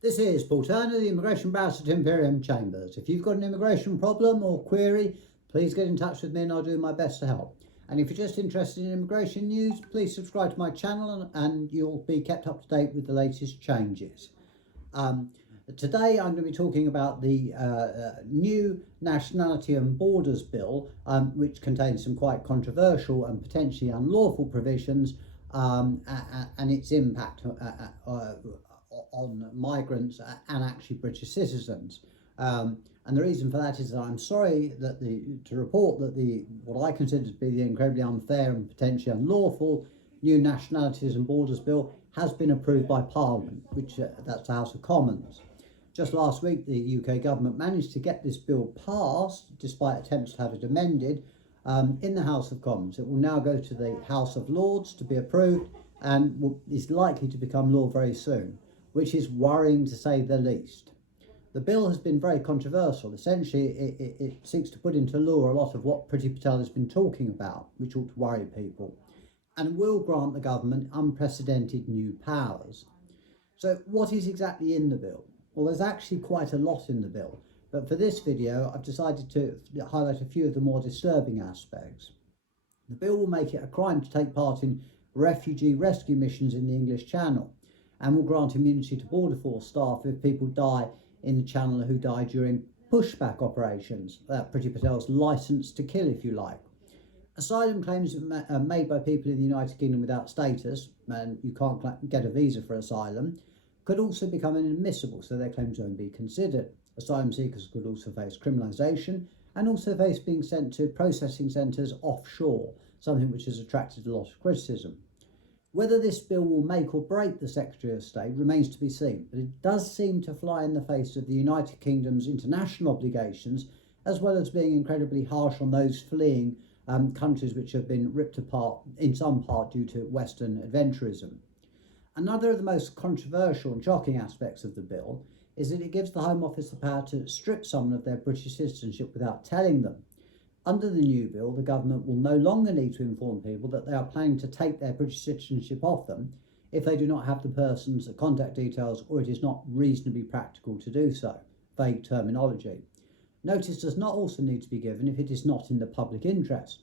This is Paul Turner, the Immigration Barrister at Imperium Chambers. If you've got an immigration problem or query, please get in touch with me and I'll do my best to help. And if you're just interested in immigration news, please subscribe to my channel and you'll be kept up to date with the latest changes. Today I'm going to be talking about the new Nationality and Borders Bill, which contains some quite controversial and potentially unlawful provisions and its impact on migrants and actually British citizens. And the reason for that is that I'm sorry that to report that what I consider to be the incredibly unfair and potentially unlawful new Nationalities and Borders Bill has been approved by Parliament, which that's the House of Commons. Just last week, the UK government managed to get this bill passed, despite attempts to have it amended, in the House of Commons. It will now go to the House of Lords to be approved and is likely to become law very soon, which is worrying to say the least. The bill has been very controversial. Essentially, it seeks to put into law a lot of what Priti Patel has been talking about, which ought to worry people, and will grant the government unprecedented new powers. So what is exactly in the bill? Well, there's actually quite a lot in the bill, but for this video, I've decided to highlight a few of the more disturbing aspects. The bill will make it a crime to take part in refugee rescue missions in the English Channel, and will grant immunity to Border Force staff if people die in the Channel who die during pushback operations, Priti Patel's licence to kill, if you like. Asylum claims made by people in the United Kingdom without status, and you can't get a visa for asylum, could also become inadmissible, so their claims won't be considered. Asylum seekers could also face criminalisation and also face being sent to processing centres offshore, something which has attracted a lot of criticism. Whether this bill will make or break the Secretary of State remains to be seen, but it does seem to fly in the face of the United Kingdom's international obligations, as well as being incredibly harsh on those fleeing countries which have been ripped apart in some part due to Western adventurism. Another of the most controversial and shocking aspects of the bill is that it gives the Home Office the power to strip someone of their British citizenship without telling them. Under the new bill, the government will no longer need to inform people that they are planning to take their British citizenship off them if they do not have the person's contact details or it is not reasonably practical to do so. Vague terminology. Notice does not also need to be given if it is not in the public interest.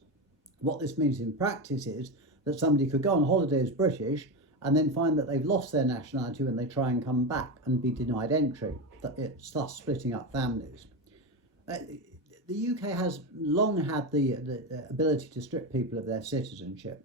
What this means in practice is that somebody could go on holiday as British and then find that they've lost their nationality when they try and come back and be denied entry, it's thus splitting up families. The UK has long had the ability to strip people of their citizenship.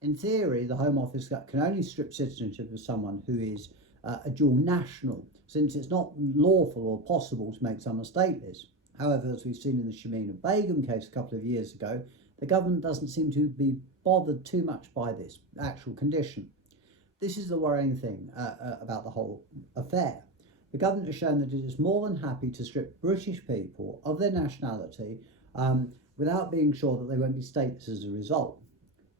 In theory, the Home Office can only strip citizenship of someone who is a dual national, since it's not lawful or possible to make someone stateless. However, as we've seen in the Shamina Begum case a couple of years ago, the government doesn't seem to be bothered too much by this actual condition. This is the worrying thing about the whole affair. The government has shown that it is more than happy to strip British people of their nationality without being sure that they won't be stateless as a result.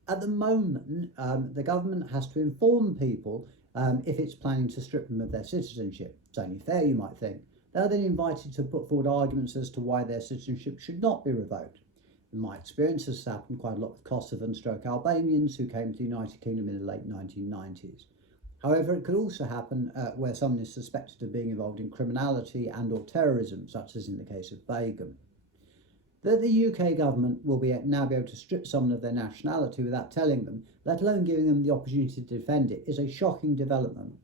At the moment, the government has to inform people if it's planning to strip them of their citizenship. It's only fair, you might think. They're then invited to put forward arguments as to why their citizenship should not be revoked. In my experience, this has happened quite a lot with Kosovo and Albanians who came to the United Kingdom in the late 1990s. However, it could also happen where someone is suspected of being involved in criminality and or terrorism, such as in the case of Begum. That the UK government will now be able to strip someone of their nationality without telling them, let alone giving them the opportunity to defend it, is a shocking development.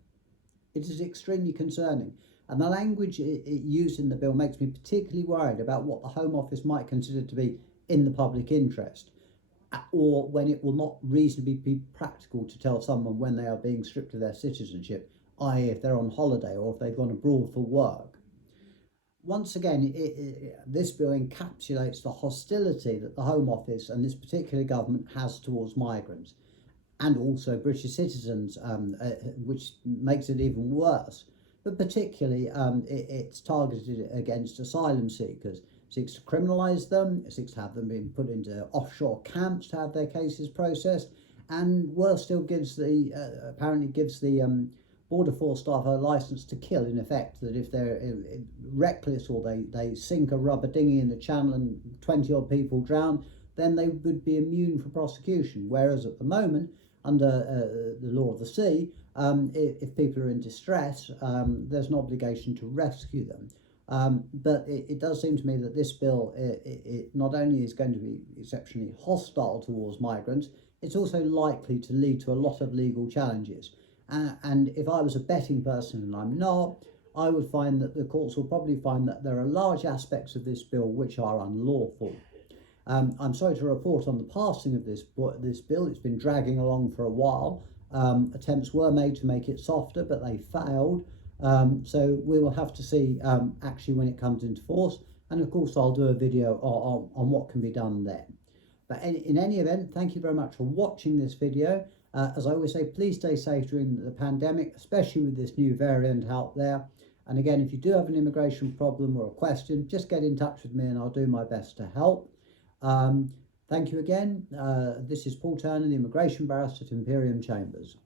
It is extremely concerning, and the language it used in the bill makes me particularly worried about what the Home Office might consider to be in the public interest, or when it will not reasonably be practical to tell someone when they are being stripped of their citizenship, i.e. if they're on holiday or if they've gone abroad for work. Once again, this bill encapsulates the hostility that the Home Office and this particular government has towards migrants and also British citizens, which makes it even worse. But particularly, it's targeted against asylum seekers. It seeks to criminalise them, it seeks to have them being put into offshore camps to have their cases processed, and worse still apparently gives the Border Force staff a licence to kill, in effect, that if they're reckless or they sink a rubber dinghy in the channel and 20 odd people drown, then they would be immune from prosecution. Whereas at the moment, under the law of the sea, if people are in distress, there's an obligation to rescue them. But it does seem to me that this bill, it not only is going to be exceptionally hostile towards migrants, it's also likely to lead to a lot of legal challenges. And if I was a betting person, and I'm not, I would find that the courts will probably find that there are large aspects of this bill which are unlawful. I'm sorry to report on the passing of this bill. It's been dragging along for a while. Attempts were made to make it softer, but they failed. So we will have to see actually when it comes into force. And of course, I'll do a video on what can be done then. But in any event, thank you very much for watching this video. As I always say, please stay safe during the pandemic, especially with this new variant out there. And again, if you do have an immigration problem or a question, just get in touch with me and I'll do my best to help. Thank you again. This is Paul Turner, the Immigration Barrister at Imperium Chambers.